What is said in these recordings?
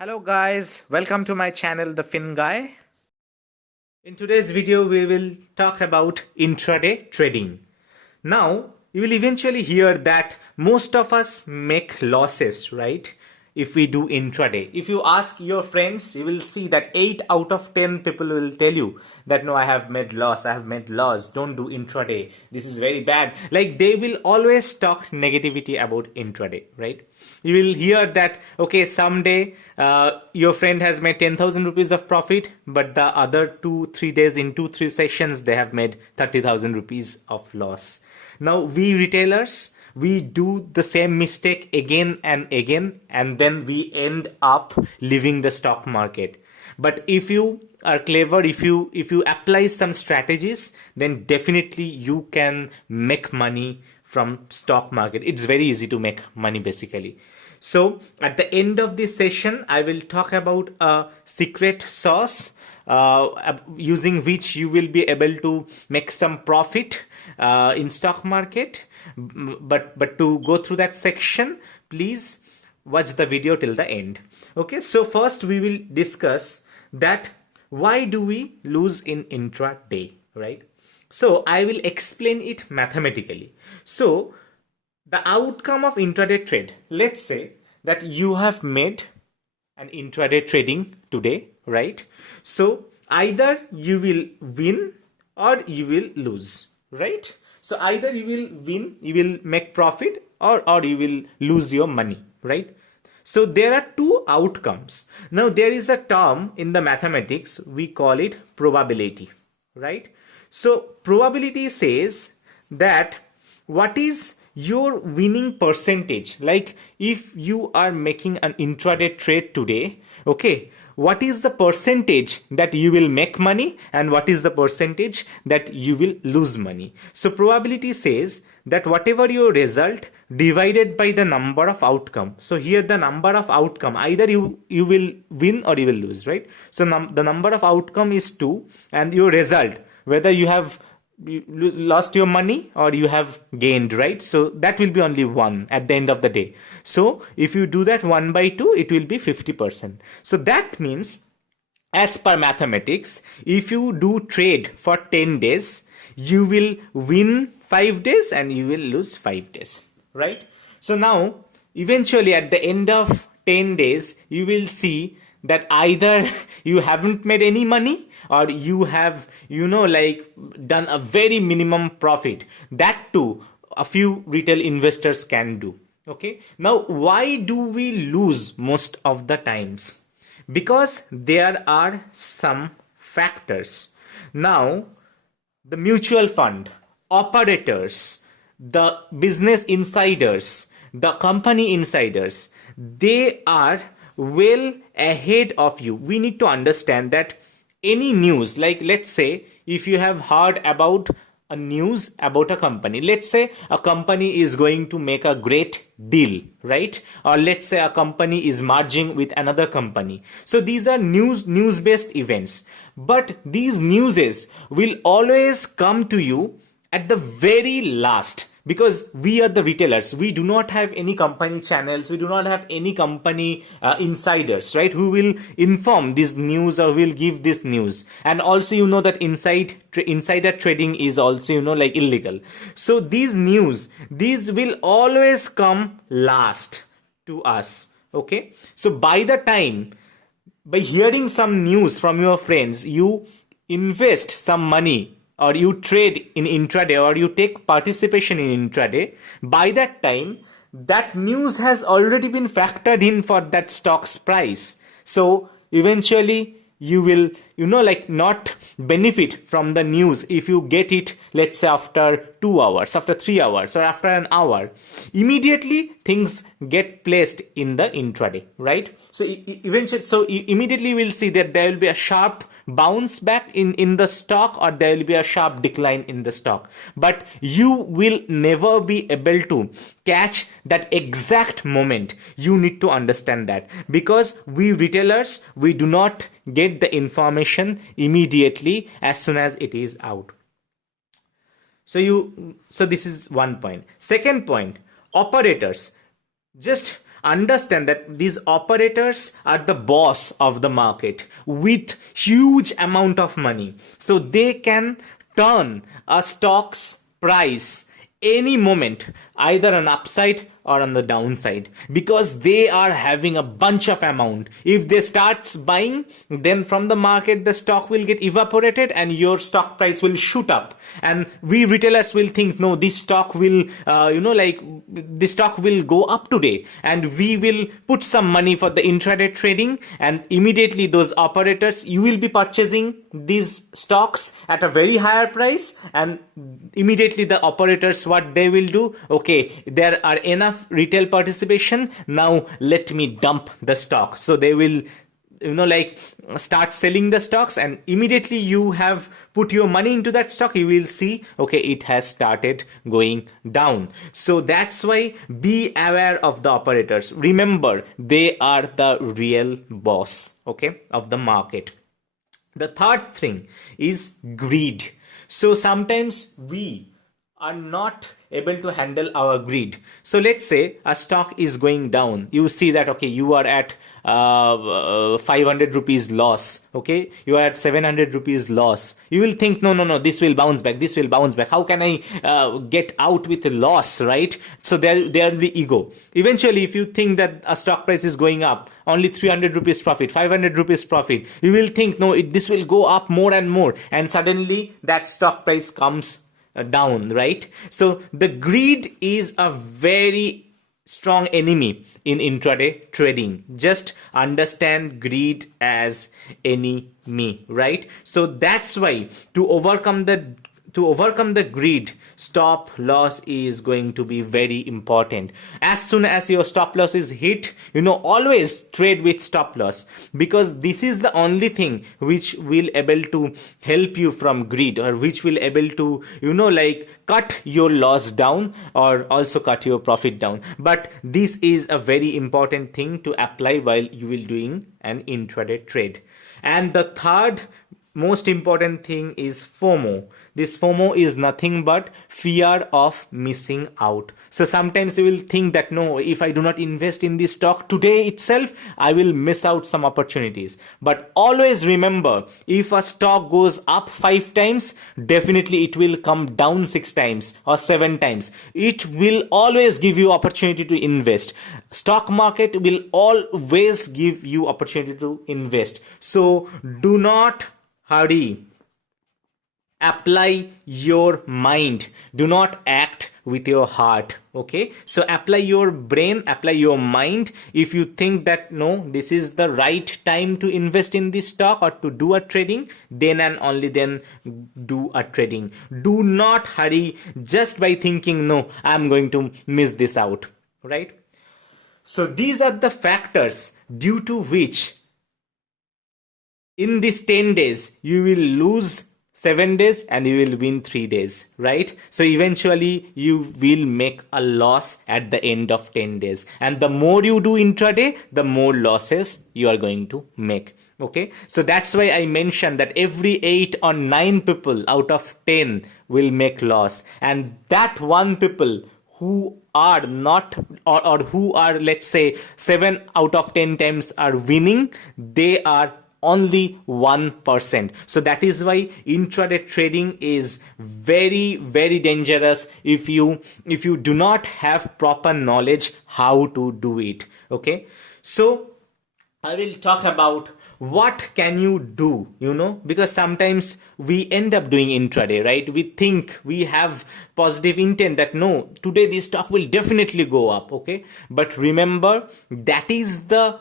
Hello guys, welcome to my channel The Fin Guy. In today's video we will talk about intraday trading. Now you will eventually hear that most of us make losses, right? If we do intraday. If you ask your friends, you will see that 8 out of 10 people will tell you that no, I have made loss, don't do intraday, this is very bad. Like they will always talk negativity about intraday, right? You will hear that, okay, someday your friend has made 10,000 rupees of profit, but the other 2-3 days in 2-3 sessions they have made 30,000 rupees of loss. Now we retailers, we do the same mistake again and again, and then we end up leaving the stock market. But if you are clever, if you apply some strategies, then definitely you can make money from stock market. It's very easy to make money basically. So at the end of this session I will talk about a secret sauce using which you will be able to make some profit in stock market. But to go through that section, please watch the video till the end. Okay, so first we will discuss that why do we lose in intraday, right? So I will explain it mathematically. So the outcome of intraday trade, let's say that you have made an intraday trading today, right? So either you will win or you will lose, right? So either you will win, you will make profit, or you will lose your money, right? So there are two outcomes. Now there is a term in the mathematics, we call it probability, right? So probability says that what is your winning percentage. Like if you are making an intraday trade today, okay, what is the percentage that you will make money and what is the percentage that you will lose money. So probability says that whatever your result divided by the number of outcome. So here the number of outcome, either you will win or you will lose, right? So the number of outcome is 2, and your result, whether you have lost your money or you have gained, right? So that will be only 1 at the end of the day. So if you do that 1 by 2, it will be 50%. So that means, as per mathematics, if you do trade for 10 days, you will win 5 days and you will lose 5 days, right? So now eventually at the end of 10 days, you will see that either you haven't made any money or you have, like done a very minimum profit. That too, a few retail investors can do. Okay. Now, why do we lose most of the times? Because there are some factors. Now, the mutual fund, operators, the business insiders, the company insiders, they are well ahead of you. We need to understand that any news, like let's say if you have heard about a news about a company, let's say a company is going to make a great deal, right? Or let's say a company is merging with another company. So these are news based events, but these newses will always come to you at the very last, because we are the retailers. We do not have any company channels, we do not have any company insiders, right, who will inform this news or will give this news. And also that insider trading is also like illegal. So these news, these will always come last to us. Okay, so by hearing some news from your friends, you invest some money or you trade in intraday or you take participation in intraday. By that time, that news has already been factored in for that stock's price. So eventually you will not benefit from the news if you get it, let's say after 2 hours, after 3 hours, or after an hour. Immediately things get placed in the intraday, right? So immediately we'll see that there will be a sharp bounce back in the stock, or there will be a sharp decline in the stock, but you will never be able to catch that exact moment. You need to understand that, because we retailers, we do not get the information immediately as soon as it is out. So this is one point. Second point, operators. Just understand that these operators are the boss of the market with huge amount of money. So they can turn a stock's price any moment, either on upside or on the downside, because they are having a bunch of amount. If they start buying, then from the market the stock will get evaporated and your stock price will shoot up, and we retailers will think, no, this stock will this stock will go up today, and we will put some money for the intraday trading, and immediately those operators, you will be purchasing these stocks at a very higher price, and immediately the operators, what they will do, okay, there are enough retail participation, now let me dump the stock. So they will start selling the stocks, and immediately you have put your money into that stock, you will see, okay, it has started going down. So that's why be aware of the operators. Remember, they are the real boss, okay, of the market. The third thing is greed. So sometimes we are not able to handle our greed. So let's say a stock is going down. You see that, okay, you are at 500 rupees loss. Okay, you are at 700 rupees loss. You will think, no, this will bounce back. This will bounce back. How can I get out with a loss, right? So there will be ego. Eventually, if you think that a stock price is going up, only 300 rupees profit, 500 rupees profit, you will think, no, this will go up more and more. And suddenly that stock price comes down, right? So the greed is a very strong enemy in intraday trading. Just understand greed as enemy, right? So that's why to overcome the greed, stop loss is going to be very important. As soon as your stop loss is hit, always trade with stop loss, because this is the only thing which will able to help you from greed, or which will able to cut your loss down, or also cut your profit down. But this is a very important thing to apply while you will doing an intraday trade. And the third most important thing is FOMO. This FOMO is nothing but fear of missing out. So sometimes you will think that, no, if I do not invest in this stock today itself, I will miss out some opportunities. But always remember, if a stock goes up 5 times, definitely it will come down 6 times or 7 times. It will always give you opportunity to invest. Stock market will always give you opportunity to invest. So do not hurry. Apply your mind. Do not act with your heart. Okay, so apply your brain, apply your mind. If you think that, no, this is the right time to invest in this stock or to do a trading, then and only then do a trading. Do not hurry just by thinking, no, I'm going to miss this out, right? So these are the factors due to which in these 10 days you will lose 7 days and you will win 3 days, right? So eventually you will make a loss at the end of 10 days. And the more you do intraday, the more losses you are going to make. Okay, so that's why I mentioned that every 8 or 9 people out of 10 will make loss. And that 1 people who are not, or who are, let's say, 7 out of 10 times are winning, they are only 1%. So that is why intraday trading is very, very dangerous if you do not have proper knowledge how to do it. Okay, so I will talk about what can you do, because sometimes we end up doing intraday, right? We think, we have positive intent that, no, today this stock will definitely go up. Okay, but remember, that is the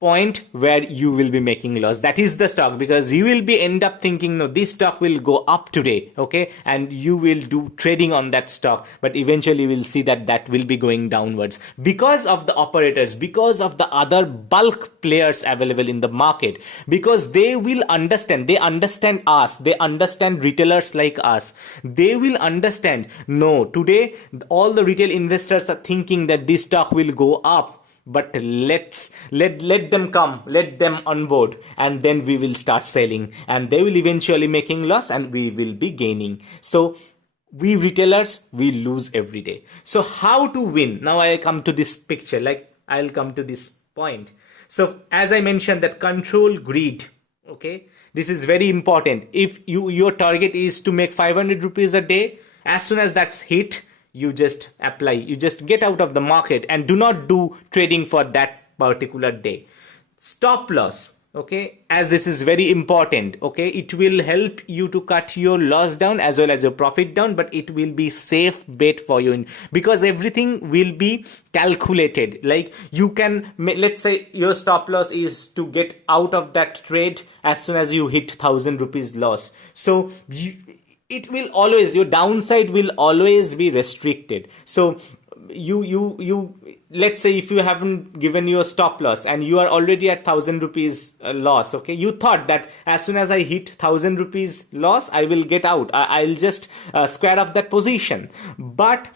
point where you will be making loss. That is the stock, because you will be end up thinking, no, this stock will go up today. Okay, and you will do trading on that stock, but eventually you will see that will be going downwards because of the operators, because of the other bulk players available in the market, because they will understand, they understand us, they understand retailers like us. They will understand, no, today all the retail investors are thinking that this stock will go up, but let them come, let them on board, and then we will start selling, and they will eventually making loss and we will be gaining. So we retailers, we lose every day. So how to win? Now I come to this picture, like I'll come to this point. So as I mentioned, that control greed. Okay, this is very important. If your target is to make 500 rupees a day, as soon as that's hit, you just apply, you just get out of the market and do not do trading for that particular day. Stop loss, okay, as this is very important. Okay, it will help you to cut your loss down as well as your profit down, but it will be safe bet for you, because everything will be calculated. Like, you can, let's say your stop loss is to get out of that trade as soon as you hit 1,000 rupees loss. So it will always, your downside will always be restricted. So you let's say if you haven't given your stop loss and you are already at 1,000 rupees loss, okay, you thought that as soon as I hit 1,000 rupees loss, I will get out, I'll just square off that position. But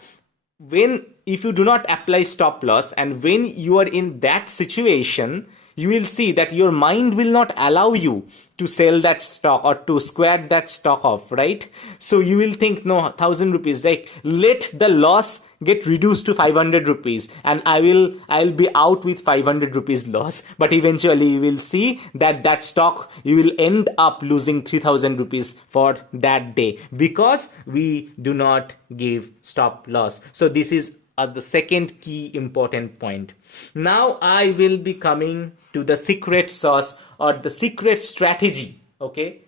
if you do not apply stop loss, and when you are in that situation, you will see that your mind will not allow you to sell that stock or to square that stock off, right? So you will think, no, 1,000 rupees, like, let the loss get reduced to 500 rupees and I'll be out with 500 rupees loss. But eventually you will see that stock, you will end up losing 3,000 rupees for that day, because we do not give stop loss. So this is the second key important point. Now I will be coming to the secret sauce or the secret strategy, okay,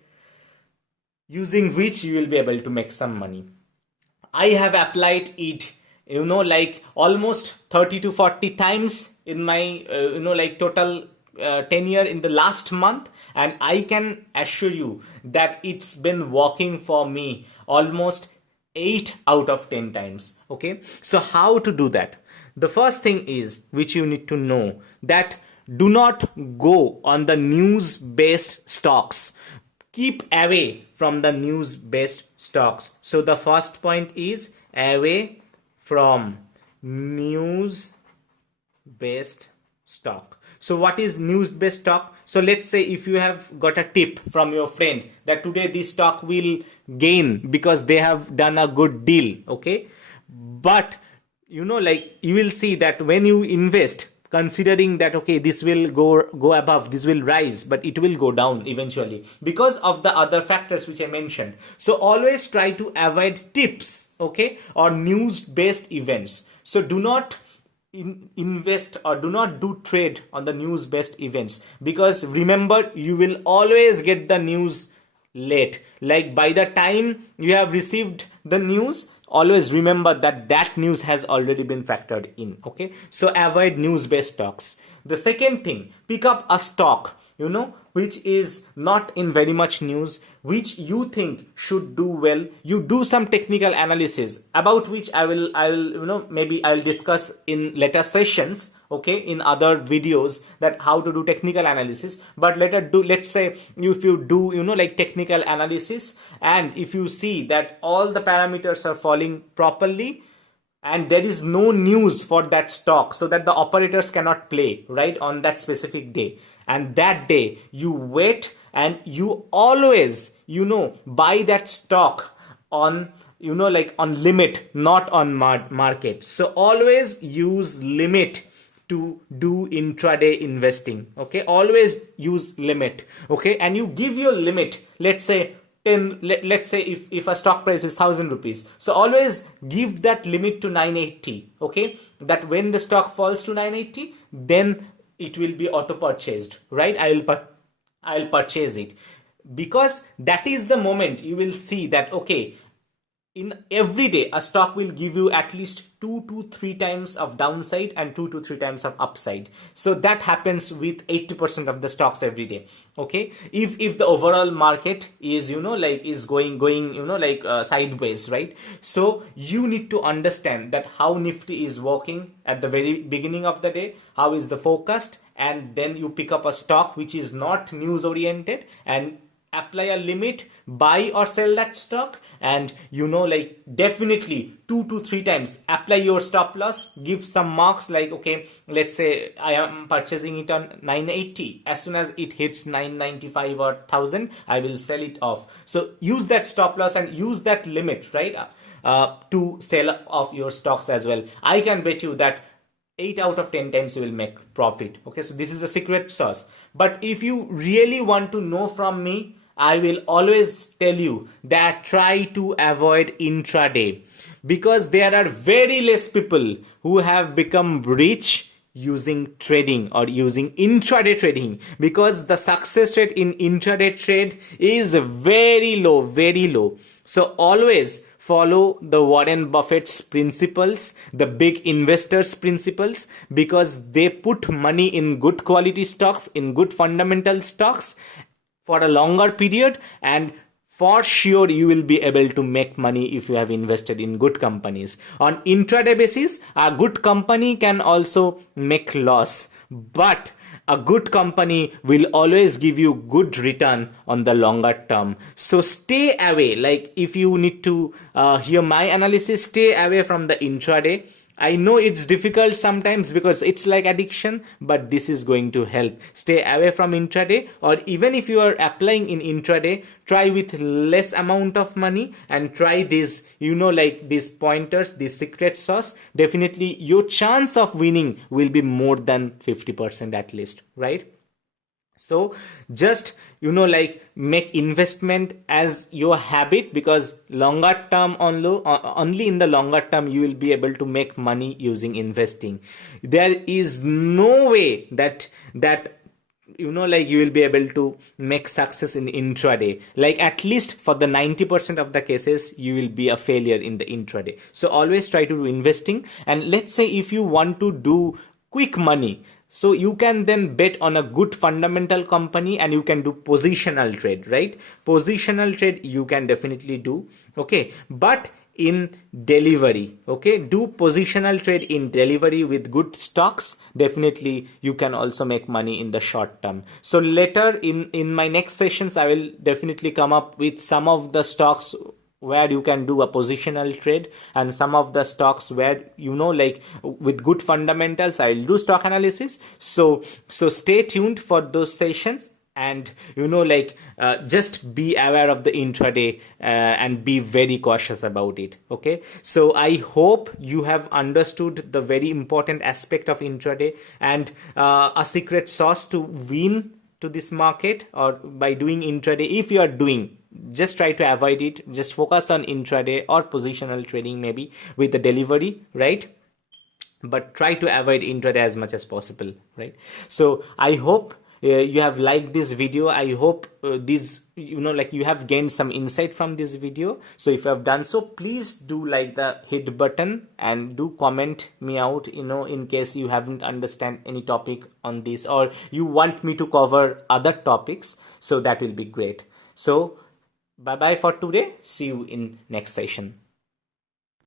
using which you will be able to make some money. I have applied it, like almost 30 to 40 times in my, like total tenure in the last month. And I can assure you that it's been working for me almost 8 out of 10 times. Okay, so how to do that? The first thing is, which you need to know, that do not go on the news based stocks. Keep away from the news based stocks. So the first point is away from news based stock. So what is news based stock? So let's say if you have got a tip from your friend that today this stock will gain because they have done a good deal, okay, but like, you will see that when you invest, considering that, okay, this will go above, this will rise, but it will go down eventually because of the other factors which I mentioned. So always try to avoid tips, okay, or news based events. So do not invest or do not do trade on the news based events, because remember, you will always get the news late. Like, by the time you have received the news, always remember that news has already been factored in. Okay, so avoid news based stocks. The second thing, pick up a stock which is not in very much news, which you think should do well. You do some technical analysis, about which I will maybe I'll discuss in later sessions, okay, in other videos, that how to do technical analysis. But let's say if you do like technical analysis, and if you see that all the parameters are falling properly and there is no news for that stock, so that the operators cannot play right on that specific day, and that day you wait and you always buy that stock on like on limit, not on market. So always use limit to do intraday investing. Okay, always use limit. Okay, and you give your limit, let's say 10, let's say if a stock price is 1,000 rupees, so always give that limit to 980. Okay, that when the stock falls to 980, then it will be auto purchased, right? I'll purchase it, because that is the moment you will see that, okay, in every day a stock will give you at least 2 to 3 times of downside and 2 to 3 times of upside. So that happens with 80% of the stocks every day. Okay, if the overall market is is going sideways, right? So you need to understand that how Nifty is working at the very beginning of the day, how is the forecast, and then you pick up a stock which is not news oriented and apply a limit, buy or sell that stock, and like definitely 2 to 3 times apply your stop loss, give some marks, like, okay, let's say I am purchasing it on 980, as soon as it hits 995 or 1000, I will sell it off. So use that stop loss and use that limit, right, to sell off your stocks as well. I can bet you that 8 out of 10 times you will make profit. Okay, so this is the secret sauce. But if you really want to know from me, I will always tell you that try to avoid intraday, because there are very less people who have become rich using trading or using intraday trading, because the success rate in intraday trade is very low, very low. So always follow the Warren Buffett's principles, the big investors' principles, because they put money in good quality stocks, in good fundamental stocks for a longer period, and for sure you will be able to make money if you have invested in good companies. On intraday basis, a good company can also make loss, but a good company will always give you good return on the longer term. So stay away. Like, if you need to hear my analysis, stay away from the intraday. I know it's difficult sometimes because it's like addiction, but this is going to help. Stay away from intraday, or even if you are applying in intraday, try with less amount of money and try these, like these pointers, this secret sauce. Definitely your chance of winning will be more than 50% at least, right? So just make investment as your habit, because longer term only in the longer term you will be able to make money using investing. There is no way that you will be able to make success in intraday. Like, at least for the 90% of the cases you will be a failure in the intraday. So always try to do investing. And let's say if you want to do quick money, so you can then bet on a good fundamental company and you can do positional trade, right? Positional trade you can definitely do, okay? But in delivery, okay, do positional trade in delivery with good stocks. Definitely you can also make money in the short term. So later in my next sessions, I will definitely come up with some of the stocks where you can do a positional trade, and some of the stocks where with good fundamentals I will do stock analysis. So stay tuned for those sessions, and just be aware of the intraday and be very cautious about it. Okay, so I hope you have understood the very important aspect of intraday and a secret sauce to win to this market, or by doing intraday. If you are doing, just try to avoid it. Just focus on intraday or positional trading, maybe with the delivery, right? But try to avoid intraday as much as possible, right? So I hope you have liked this video. I hope you have gained some insight from this video. So if you have done so, please do like the hit button and do comment me out, in case you haven't understand any topic on this, or you want me to cover other topics. So that will be great. So bye bye for today. See you in next session.